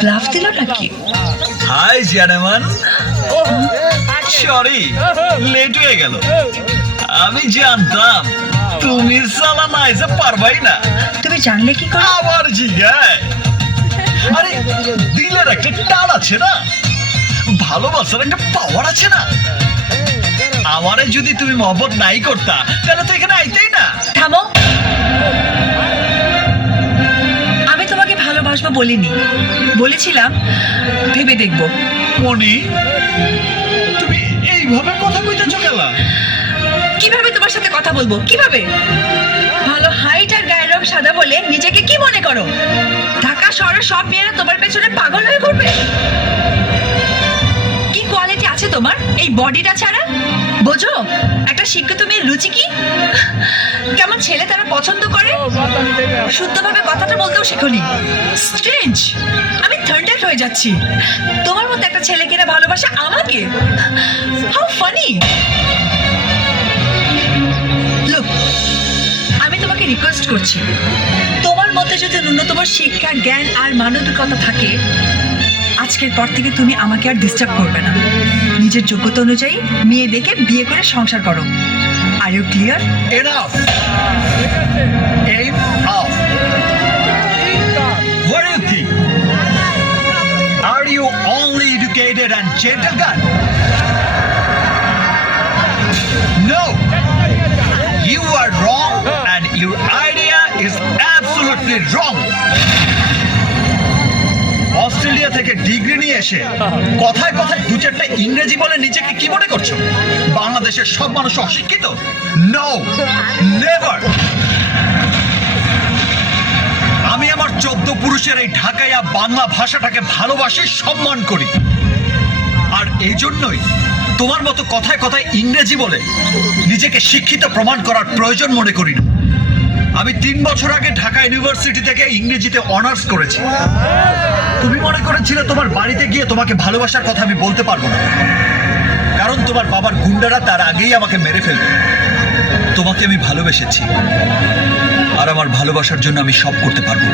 Bluff দিল নাকি? High জানেমান, sorry late হয়ে গেল। আমি জানতাম তুমি সালা নাইসে পারবাই না। তুমি জানলে কি করে? আবার জিগায়। আরে দিলের একটা টান আছে না, ভালোবাসার একটা পাওয়ার আছে না। আমারে যদি তুমি মহব্বত নাই করতা তাহলে তো এখানে আইতেই না। থামো, আমি তোমাকে ভালোবাসবো বলিনি, বলেছিলাম ভেবে দেখবো। মনি, তুমি এইভাবে কথা কইতেছো কেলা? কিভাবে তোমার সাথে কথা বলবো? কিভাবে? ভালো হাইট আর গায়ের রং সাদা বলে নিজেকে কি মনে করো? ঢাকা শহরের সব মেয়েরা তোমার পেছনে পাগল হয়ে ঘুরবে? কি কোয়ালিটি আছে তোমার এই বডিটা ছাড়া? বোঝো একটা শিক্ষিত মেয়ের রুচি কি, কেমন ছেলে তারা পছন্দ করে? শুদ্ধভাবে কথাটা বলতেও শেখোনি। স্ট্রেঞ্জ, আমি থার্ডেড হয়ে যাচ্ছি। তোমার মতো একটা ছেলেকে না ভালোবাসে আমাকে? How funny. লুক, আমি তোমাকে রিকোয়েস্ট করছি, তোমার মধ্যে যদি ন্যূনতম শিক্ষা, জ্ঞান আর মানবিকতা থাকে, আজকের পর থেকে তুমি আমাকে আর ডিস্টার্ব করবে না। নিজের যোগ্যতা অনুযায়ী মেয়ে দেখে বিয়ে করে সংসার করো। Are you clear? Enough! Enough! What do you think? Are you only educated and gentleman? No! You are wrong and your idea is absolutely wrong! Australia থেকে ডিগ্রি নিয়ে এসে কথায় কথায় দু চারটা ইংরেজি বলে নিজেকে কি মনে করছো? বাংলাদেশের সব মানুষ অশিক্ষিত? No, never. আমি আমার 14 পুরুষের এই ঢাকাইয়া বাংলা ভাষাটাকে ভালোবাসি, সম্মান করি। আর এই জন্যই তোমার মতো কথায় কথায় ইংরেজি বলে নিজেকে শিক্ষিত প্রমাণ করার প্রয়োজন মনে করি না। আমি 3 বছর আগে ঢাকা ইউনিভার্সিটি থেকে ইংরেজিতে অনার্স করেছি। তুমি মনে করেছিলে তোমার বাড়িতে গিয়ে তোমাকে ভালোবাসার কথা আমি বলতে পারবো না, কারণ তোমার বাবার গুন্ডারা তার আগেই আমাকে মেরে ফেলবে। তোমাকে আমি ভালোবেসেছি, আর আমার ভালোবাসার জন্য আমি সব করতে পারবো।